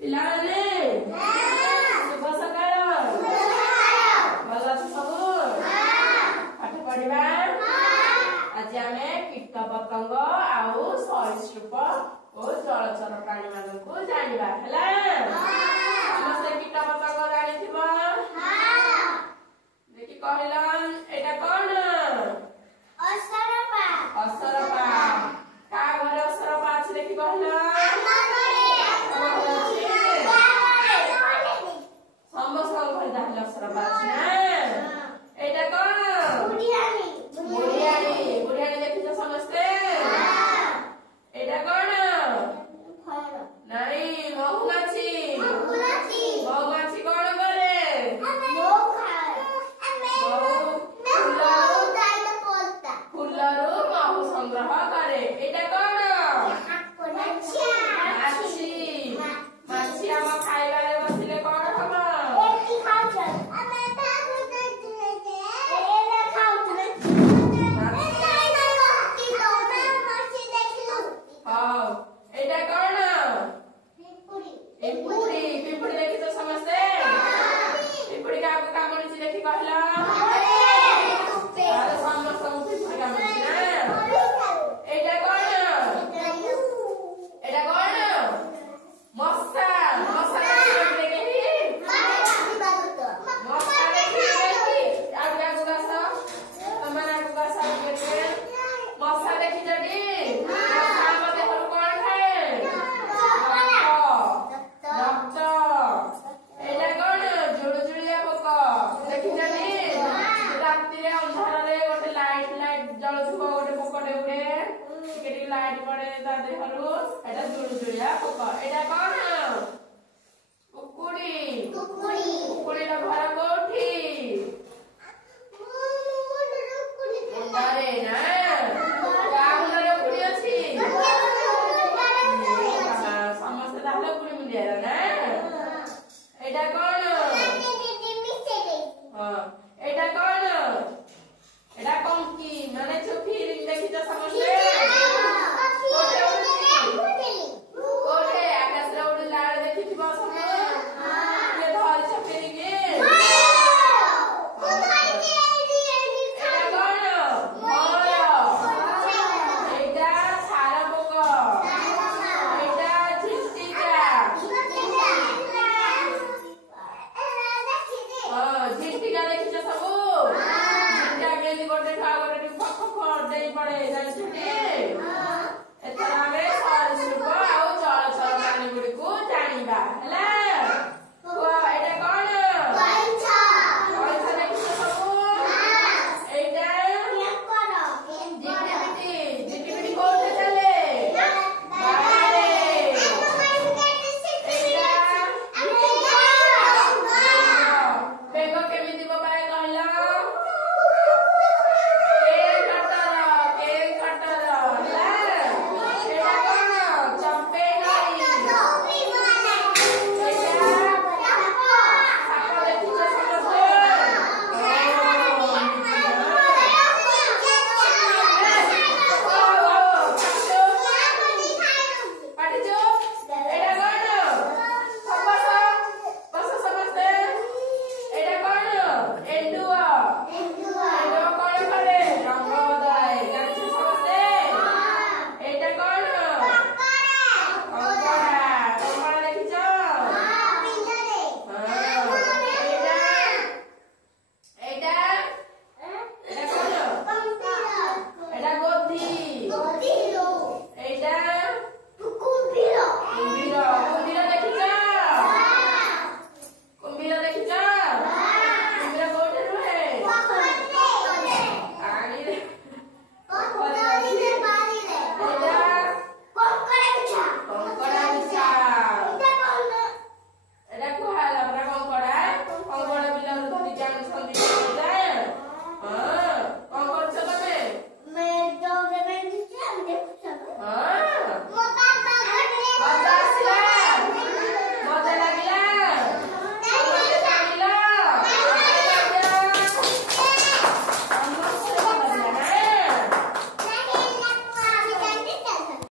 ପିଲାମାନେ ଶୁଭ ସକାଳ। ଭଲ ଅଛ ସବୁ? ପାଠ ପଢିବା। ଆଜି ଆମେ କୀଟ ପତଙ୍ଗ ଆଉ ସରୀସୃପ ଓ ଜଳଚର ପ୍ରାଣୀ ମାନଙ୍କୁ ଜାଣିବା ହେଲା। ସମସ୍ତେ କୀଟ ପତଙ୍ଗ ଜାଣିଥିବ? ଦେଖି କହିଲ ଏଇଟା କଣ? ଅସରପା। ଅସରପା। କାହା ଘରେ ଅସରପା ଅଛି ଦେଖି କହିଲ? ସମସ୍ତଙ୍କ ଘରେ ତାହେଲେ ଅସରପା ଅଛି ନା? ଏଇଟା କଣ? ବୁଢିଆଣୀ। ବୁଢିଆଣୀ ଦେଖିଛ ସମସ୍ତେ? ଏଇଟା କଣ? ନାଇଁ, ମହୁମାଛି। ମହୁମାଛି କଣ କରେ? ଫୁଲରୁ ମହୁ ସଂଗ୍ରହ କରେ। ଏଇଟା କଣ? ମାଛି। ମାଛି ଆମ ଖାଇବାରେ ବସିଲେ କଣ ହବ? ହଉ। ଏଇଟା କଣ? ପିମ୍ପୁଡି। ପିମ୍ପୁଡି ଦେଖିଛ ସମସ୍ତେ? ପିମ୍ପୁଡି କାହାକୁ କାମୁଡିଛି ଦେଖି କହିଲ? ସମସ୍ତଙ୍କୁ ପିମ୍ପୁଡି କାମୁଡିଛି ନା? ଏଇଟା କଣ? ଏଇଟା କଣ? ମଶା। ମଶା ଦେଖିଛ କେହି? ମଶା ଦେଖିଛ କେହି? ଆଗକୁ ଆସ। ତମମାନେ ଆଗକୁ ଆସ। ମଶା ଦେଖିଛ ଟି? ମଶା ଆମ ଦେହରୁ କଣ ଖାଏ? ରକ୍ତ। ଏଇଟା କଣ? ଜୁଳୁଜୁଳିଆ ପୋକ। ଦେଖିଛ ଟି? ରାତିରେ ଅନ୍ଧାରରେ ଗୋଟେ ଲାଇଟ ଜଳୁଥିବ, ଗୋଟେ ପୋକଟେ ଉଡେ, ଟିକେ ଟିକେ ଲାଇଟ ପଡେ ତା ଦେହରୁ। ଏଇଟା ଜୁଳୁଜୁଳିଆ ପୋକ। ଏଇଟା କଣ? କୁକୁଡି। କୁକୁଡିର ଘର କୋଉଠି? ମୁଣ୍ଡରେ ନା? କାହା ମୁଣ୍ଡରେ ଉକୁଡି ଅଛି? ସମସ୍ତେ ତାହେଲେ ଉକୁଡି ମୁଣ୍ଡିଆର ନା? ଏଇଟା କଣ? ହଁ। ଏଇଟା କଣ? ଏଇଟା କଙ୍କି। ମାନେ ଫିରିଙ୍ଗ ଦେଖିଛ ସମସ୍ତେ? କୋଉଠି ଉଡୁଛି? କୋଉଠି? ଆକାଶରେ ଉଡିଲା ବେଳେ ଦେଖିଥିବ ସବୁ? କିଏ ଧରିଛ ଫିରିଙ୍ଗ? ଏଇଟା କଣ? ମଅଳ। ଏଇଟା ସାର ପୋକ। ଏଇଟା ଝିଣ୍ଟିକା। ଝିଣ୍ଟିକା ଦେଖିଛ ସବୁ? ଝିଣ୍ଟିକା କେମିତି ଗୋଟେ ଠା ଗୋଟେ ଡେଇଁ ପଡେ ଜାଣିଛ ଟି? ଏଥର ଆମେ ସରୀସୃପ ଆଉ ଜଳଚର ପ୍ରାଣୀ ଗୁଡ଼ିକୁ ଜାଣିବା ହେଲା।